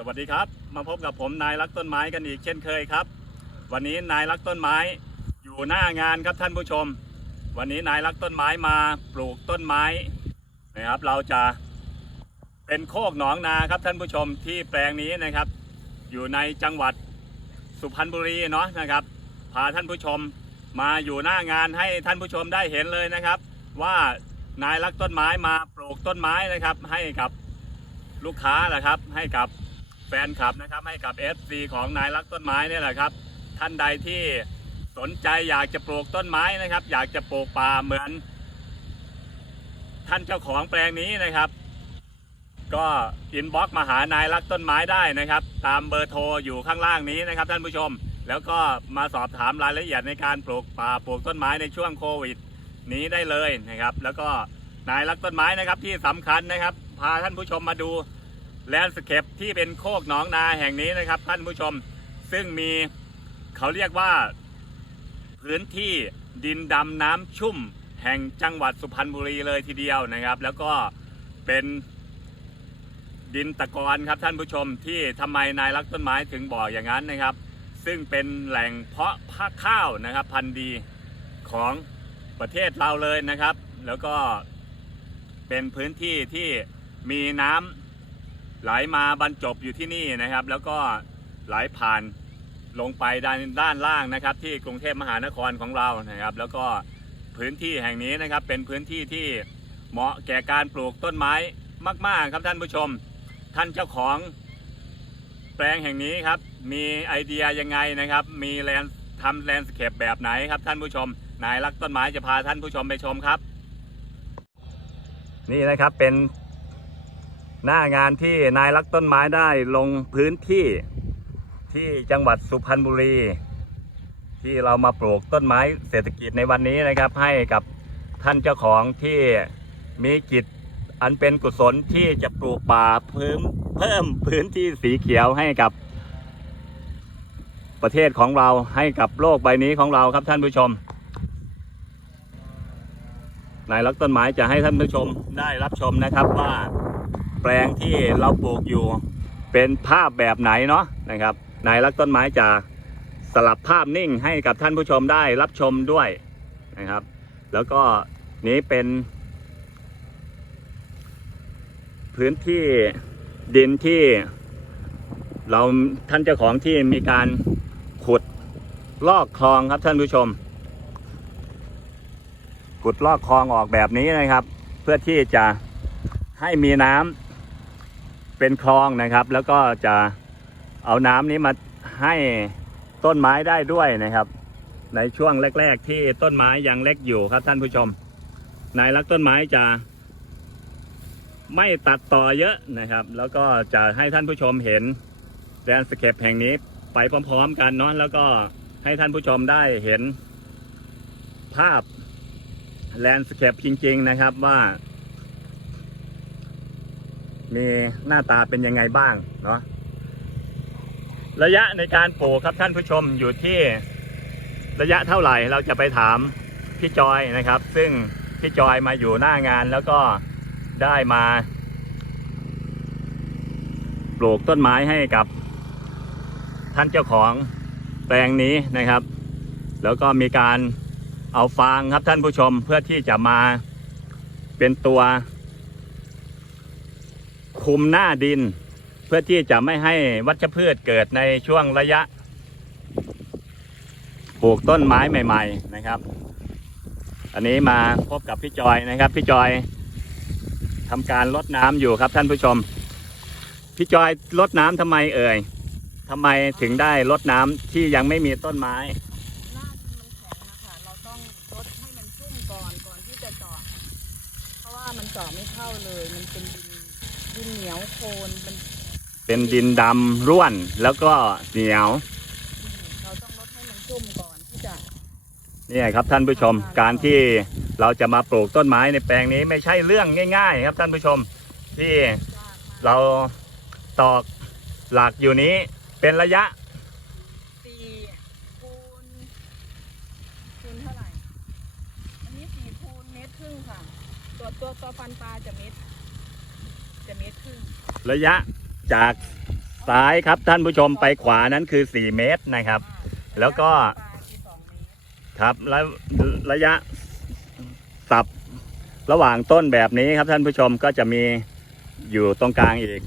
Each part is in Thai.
สวัสดีครับ มาพบกับผมนายรักต้นไม้กันอีกเช่นเคยครับ วันนี้นายรักต้นไม้อยู่หน้างานครับท่านผู้ชม วันนี้นายรักต้นไม้มาปลูกต้นไม้นะครับ เราจะเป็นโคกหนองนาครับท่านผู้ชมที่แปลงนี้นะครับ อยู่ในจังหวัดสุพรรณบุรีเนาะนะครับ พาท่านผู้ชมมาอยู่หน้างานให้ท่านผู้ชมได้เห็นเลยนะครับ ว่านายรักต้นไม้มาปลูกต้นไม้นะครับ ให้กับลูกค้านะครับให้กับ แฟนคลับนะครับให้กับ FC ของนายรักต้นไม้นี่แหละครับ ท่านใดที่สนใจอยากจะปลูกต้นไม้นะครับ อยากจะปลูกป่าเหมือน ท่านเจ้าของแปลงนี้นะครับ ก็อินบ็อกมาหานายรักต้นไม้ได้นะครับ ตามเบอร์โทรอยู่ข้างล่างนี้นะครับ ท่านผู้ชม แล้วก็มาสอบถามรายละเอียดในการปลูกป่าปลูกต้นไม้ในช่วงโควิด นี้ได้เลยนะครับ แล้วก็นายรักต้นไม้นะครับที่สำคัญนะครับ พาท่านผู้ชมมาดู แลนด์สเคปที่เป็นโคกหนองนาแห่งนี้นะครับท่านผู้ชม ซึ่งมีเขาเรียกว่า พื้นที่ดินดำน้ำชุ่ม แห่งจังหวัดสุพรรณบุรีเลยทีเดียวนะครับ แล้วก็เป็นดินตะกอนครับท่านผู้ชมที่ทำไมนายรักต้นไม้ถึงบอกอย่างนั้นนะครับ ซึ่งเป็นแหล่งเพาะพข้าวนะครับ พันธุ์ดีของประเทศเราเลยนะครับ แล้วก็เป็นพื้นที่ที่มีน้ำ ไหลมาบรรจบอยู่ที่นี่นะครับ แล้วก็ไหลผ่านลงไปด้านด้านล่างนะครับ ที่กรุงเทพมหานครของเรานะครับ แล้วก็พื้นที่แห่งนี้นะครับ เป็นพื้นที่ที่เหมาะแก่การปลูกต้นไม้มาก ๆ ครับท่านผู้ชม ท่านเจ้าของแปลงแห่งนี้ครับ มีไอเดียยังไงนะครับ มีแลนทำแลนด์สเคปแบบไหนครับท่านผู้ชมนายรักต้นไม้จะพาท่านผู้ชมไปชมครับ นี่นะครับเป็น หน้างานที่นายรักต้นไม้ได้ลงพื้นที่ที่จังหวัดสุพรรณบุรี ที่เรามาปลูกต้นไม้เศรษฐกิจในวันนี้นะครับ ให้กับท่านเจ้าของที่มีกิจอันเป็นกุศลที่จะปลูกป่าเพิ่มเพิ่มพื้นที่สีเขียวให้กับ ประเทศของเราให้กับโลกใบนี้ของเราครับท่านผู้ชมนายรักต้นไม้จะให้ท่านผู้ชมได้รับชมนะครับว่า แปลงที่เราปลูกอยู่ เป็นภาพแบบไหนเนาะนะครับนายรักต้นไม้จะสลับภาพนิ่งให้กับท่านผู้ชมได้รับชมด้วยนะครับ แล้วก็นี้เป็น พื้นที่ดินที่เราท่านเจ้าของที่มีการขุดลอกคลองครับท่านผู้ชม ขุดลอกคลองออกแบบนี้นะครับ เพื่อที่จะให้มีน้ำ เป็นคลองนะครับ แล้วก็จะเอาน้ำนี้มาให้ต้นไม้ได้ด้วยนะครับ ในช่วงแรก ๆ ที่ต้นไม้ยังเล็กอยู่ครับท่านผู้ชม นายรักต้นไม้จะ ไม่ตัดต่อเยอะนะครับ แล้วก็จะให้ท่านผู้ชมเห็นแลนด์สเคปแห่งนี้ไปพร้อม ๆ กันเนาะแล้วก็ให้ท่านผู้ชมได้เห็นภาพแลนด์สเคปจริง ๆ นะครับว่า มีหน้าตาเป็นยังไงบ้างเนาะระยะในการปลูกครับท่านผู้ชมอยู่ที่ระยะเท่าไหร่เราจะไปถามพี่จอยนะครับ ซึ่งพี่จอยมาอยู่หน้างานแล้วก็ได้มาปลูกต้นไม้ให้กับท่านเจ้าของแปลงนี้นะครับ แล้วก็มีการเอาฟางครับท่านผู้ชมเพื่อที่จะมาเป็นตัว คุมหน้าดิน เพื่อที่จะไม่ให้วัชพืชเกิดในช่วงระยะปลูกต้นไม้ใหม่ ๆ นะครับ อันนี้มาพบกับพี่จอยนะครับ พี่จอยทำการลดน้ำอยู่ครับท่านผู้ชม พี่จอยลดน้ำทำไมเอ่ยทำไมถึงได้ลดน้ำที่ยังไม่มีต้นไม้หน้าดินมันแข็งนะคะเราต้องลดให้มันชุ่มก่อนก่อนที่จะเจาะเพราะว่ามันเจาะไม่เข้าเลยมันเป็นดิน ดินเหนียวโคลนมันเป็นดินดำร่วนแล้วก็เหนียว เราต้องลดให้มันชุ่มก่อนที่จะนี่ครับท่านผู้ชมการที่เราจะมาปลูกต้นไม้ในแปลงนี้ไม่ใช่เรื่องง่าย ๆ ครับท่านผู้ชมที่ยากมากเราตอกหลักอยู่นี้เป็นระยะสี่คูณคูณเท่าไหร่ อันนี้สี่คูณเมตรครึ่งค่ะ ตัวตัวตัวฟันปลาจะเมตร จะเมตรครึ่งระยะจากซ้ายครับท่านผู้ชมไปขวานั้นคือ 4 เมตรนะครับ แล้วก็ปลายคือสองเมตรครับแล้วระยะสับระหว่างต้นแบบนี้ครับท่านผู้ชมก็จะมีอยู่ตรงกลางอีก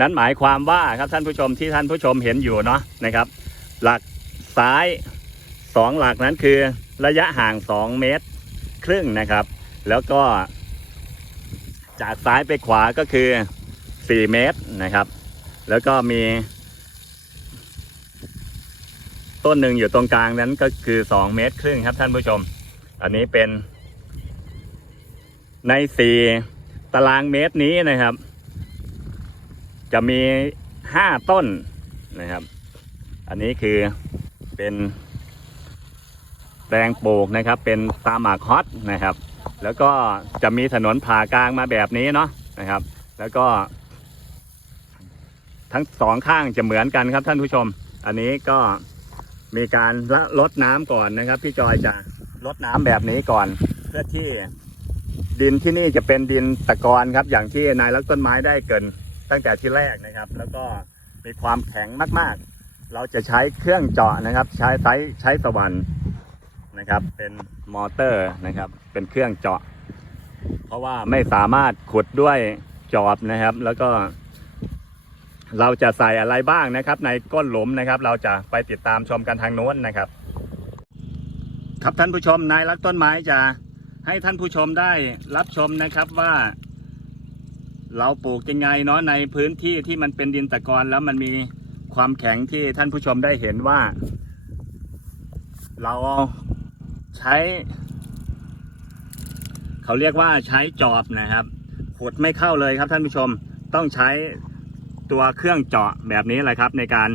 นั้นหมายความว่าครับท่านผู้ชมที่ท่านผู้ชมเห็นอยู่เนาะนะครับ หลักซ้ายสองหลักนั้นคือระยะห่าง 2 เมตร ครึ่งนะครับ แล้วก็ จากซ้ายไปขวาก็คือ 4 เมตรนะครับ แล้วก็มี ต้นหนึ่งอยู่ตรงกลางนั้นก็คือ 2 เมตรครึ่งครับท่านผู้ชม อันนี้เป็น ใน 4 ตารางเมตรนี้นะครับ จะมี 5 ต้นนะครับ อันนี้คือเป็นแปลงปลูกนะครับ เป็นตาหมากฮอตนะครับ แล้วก็จะมีถนนผ่ากลางมาแบบนี้เนาะนะครับ แล้วก็ ทั้งสองข้างจะเหมือนกันครับท่านผู้ชม อันนี้ก็มีการละลดน้ำก่อนนะครับ พี่จอยจะลดน้ำแบบนี้ก่อน เพื่อที่ดินที่นี่จะเป็นดินตะกอนครับ อย่างที่นายรักต้นไม้ได้เกินตั้งแต่ที่แรกนะครับ แล้วก็มีความแข็งมากๆ เราจะใช้เครื่องเจาะนะครับ ใช้ใช้ใช้สวรรค์ นะครับ เป็นมอเตอร์นะครับ เป็นเครื่องเจาะ เพราะว่าไม่สามารถขุดด้วยจอบนะครับ แล้วก็ เราจะใส่อะไรบ้างนะครับ ในก้นหลุมนะครับ เราจะไปติดตามชมกันทางโน้นนะครับ ครับท่านผู้ชมนายรักต้นไม้จะให้ท่านผู้ชมได้รับชมนะครับว่า เราปลูกยังไงเนาะในพื้นที่ที่มันเป็นดินตะกอนแล้วมันมีความแข็งที่ท่านผู้ชมได้เห็นว่า เรา ใช้ เขาเรียกว่าใช้จอบนะครับขุดไม่เข้าเลยครับท่านผู้ชมต้องใช้ตัวเครื่องเจาะแบบนี้แหละครับ ในการ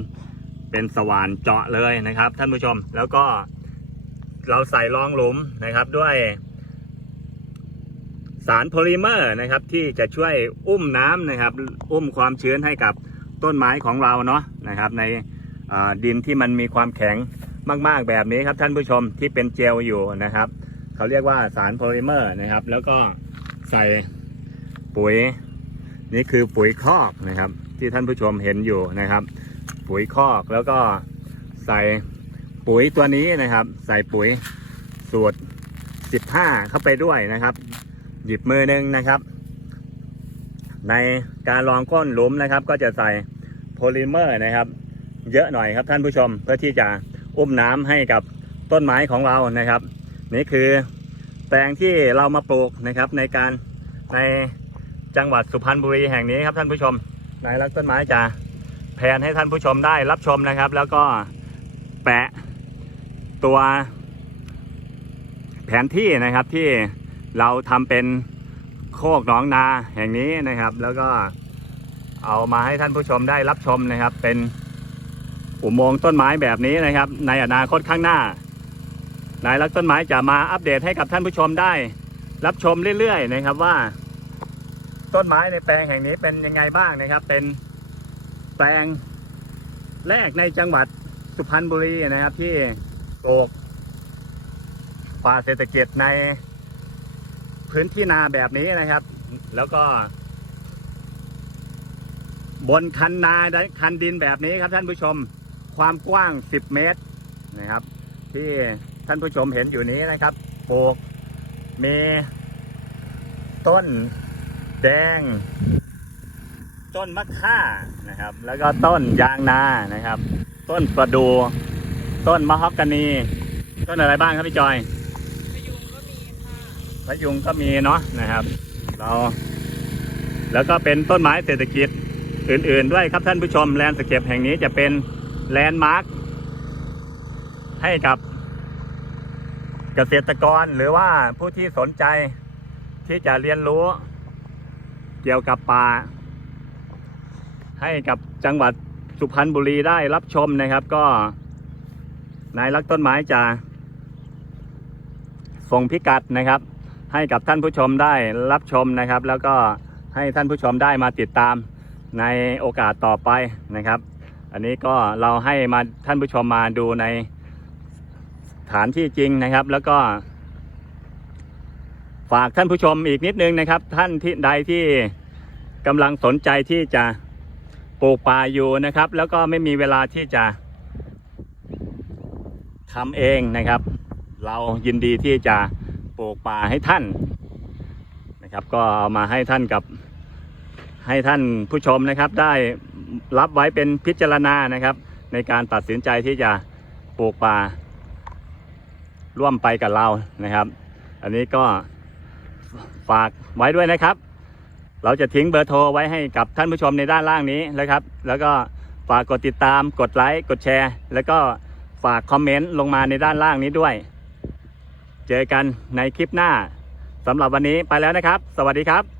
เป็นสว่านเจาะเลยนะครับ ท่านผู้ชมแล้วก็เราใส่รองหลุมนะครับด้วย สารโพลิเมอร์นะครับ ที่จะช่วยอุ้มน้ำนะครับ อุ้มความชื้นให้กับต้นไม้ของเราเนาะนะครับ ในดินที่มันมีความแข็ง มากๆแบบนี้ครับท่านผู้ชมที่เป็นเจลอยู่นะครับ เขาเรียกว่าสารโพลิเมอร์นะครับ แล้วก็ใส่ปุ๋ย นี่คือปุ๋ยคอกนะครับ ที่ท่านผู้ชมเห็นอยู่นะครับ ปุ๋ยคอกแล้วก็ใส่ปุ๋ยตัวนี้นะครับ ใส่ปุ๋ยสูตร 15 เข้าไปด้วยนะครับ หยิบมือหนึ่งนะครับ ในการรองก้นหลุมนะครับ ก็จะใส่โพลิเมอร์นะครับ เยอะหน่อยครับท่านผู้ชมเพื่อที่จะ อุ้มน้ำให้กับต้นไม้ของเรานะครับ นี่คือแปลงที่เรามาปลูกนะครับในการในจังหวัดสุพรรณบุรีแห่งนี้ครับท่านผู้ชมนายรักต้นไม้จะแผนให้ท่านผู้ชมได้รับชมนะครับ แล้วก็แปะตัวแผนที่นะครับที่เราทำเป็นโคกหนองนาแห่งนี้นะครับ แล้วก็เอามาให้ท่านผู้ชมได้รับชมนะครับ เป็น อุโมงค์ต้นไม้แบบนี้นะครับ ในอนาคตข้างหน้านายรักต้นไม้จะมาอัปเดตให้กับท่านผู้ชมได้ รับชมเรื่อยๆนะครับว่า ต้นไม้ในแปลงแห่งนี้เป็นยังไงบ้างนะครับ เป็นแปลงแรกในจังหวัดสุพรรณบุรีนะครับ ที่ปลูกป่าเศรษฐกิจในพื้นที่นาแบบนี้นะครับ แล้วก็ บนคันนาคันดินแบบนี้ครับท่านผู้ชม ความกว้าง 10 เมตรนะครับ ที่ท่านผู้ชมเห็นอยู่นี้นะครับปลูกมีต้นแดง ต้นมะค่านะครับ แล้วก็ต้นยางนานะครับ ต้นประดู ต้นมะฮอกกานี ต้นอะไรบ้างครับพี่จอยพยุงก็มีค่ะพะยุงก็มีเนาะนะครับ เรา แล้วก็เป็นต้นไม้เศรษฐกิจอื่น ๆ ด้วยครับท่านผู้ชมแลนด์สเคปแห่งนี้จะเป็น แลนด์มาร์คให้กับเกษตรกรหรือว่าผู้ที่สนใจที่จะเรียนรู้เกี่ยวกับป่า ให้กับจังหวัดสุพรรณบุรีได้รับชมนะครับ ก็นายรักต้นไม้จะส่งพิกัดนะครับ ให้กับท่านผู้ชมได้รับชมนะครับ แล้วก็ให้ท่านผู้ชมได้มาติดตามในโอกาสต่อไปนะครับ อันนี้ก็เราให้มาท่านผู้ชมมาดูในฐานที่จริงนะครับ แล้วก็ ฝากท่านผู้ชมอีกนิดนึงนะครับ ท่านที่ใดที่กำลังสนใจที่จะปลูกป่าอยู่นะครับ แล้วก็ไม่มีเวลาที่จะทำเองนะครับ เรายินดีที่จะปลูกป่าให้ท่านนะครับ ก็เอามาให้ท่านกับให้ท่านผู้ชมนะครับได้ รับไว้เป็นพิจารณานะครับ ในการตัดสินใจที่จะปลูกป่า ร่วมไปกับเรานะครับ อันนี้ก็ฝากไว้ด้วยนะครับ เราจะทิ้งเบอร์โทรไว้ให้กับท่านผู้ชมในด้านล่างนี้นะครับ แล้วก็ฝากกดติดตามกดไลค์กดแชร์ แล้วก็ฝากคอมเมนต์ลงมาในด้านล่างนี้ด้วย เจอกันในคลิปหน้าสำหรับวันนี้ไปแล้วนะครับ สวัสดีครับ